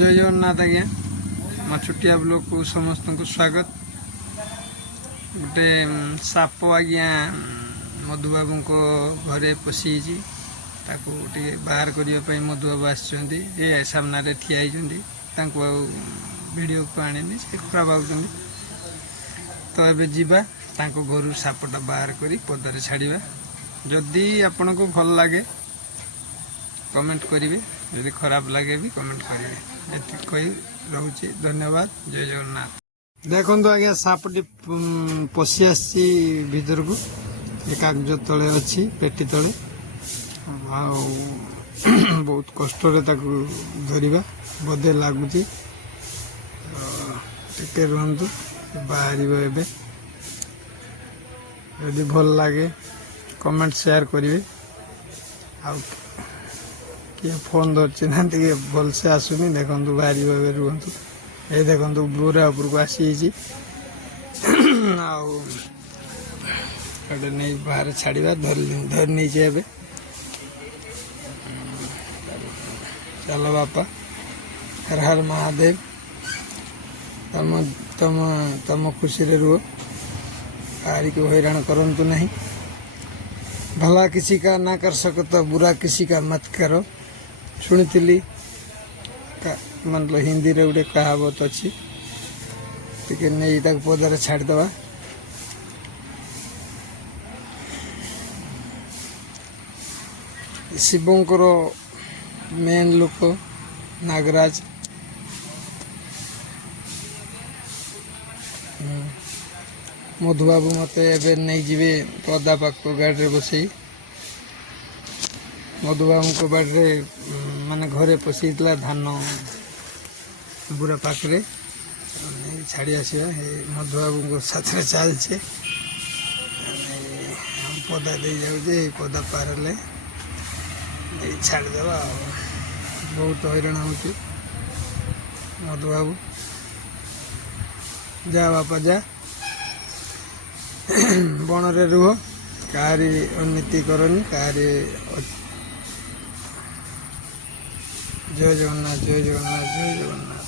जय जगन्नाथ आज्ञा मछुटिया ब्लॉग को समस्त को स्वागत। गोटे साप आज्ञा मधुबाबू को घरे पशि बाहर करने मधुबाबू आए सामने ठिया वीडियो को आने से खराब आउट तो ये जीवा घर सापटा बाहर कर पदारे छाड़ा जदि आपण को भल लगे कमेंट करेंगे यदि खराब लगे भी कमेंट करेंगे ये कही रोचे। धन्यवाद। जय जगन्नाथ। देखो आज्ञा सापटी पशि आसी भीतर को कागज तले अच्छी पेटी तले बहुत कष्ट धरवा बोधे लगुच टे रुहतु बाहर एवं यदि भल लगे कमेंट शेयर करेंगे आ किए फोन धरती ना भलसे आसुनी देखु बाहर रुहतु ये देखु बुरा उपरको आसी नहीं बाहर छाड़ा धर नहीं चलो बापा हर हर महादेव तम तम तम खुशी रे रुह बाहरी को हैरान करंतु नहीं। भला किसी का ना कर सको तो बुरा किसी का मत करो। शुणी मतलब हिंदी रे गोटे कहावत अच्छी टे नहीं पदारे छाड़दवा। शिवंकर मेन लोक नागराज मधुबाबू मत एवं नहीं जीवे पदा पाक गाड़ी बसई मधुबाबू को बाड़े माने घरे पशि धान बुरा पाखे छाड़ी आसवा मधुबाबू साथ चलचे पदा दे जाऊे पदा पार छाड़देवा बहुत हैरान हो मधुबाबू। जा बापा जा बन रे रुह कहारी उन्नति करनी कहारी। जय जगन्नाथ जय जगन्नाथ जय जगन्नाथ।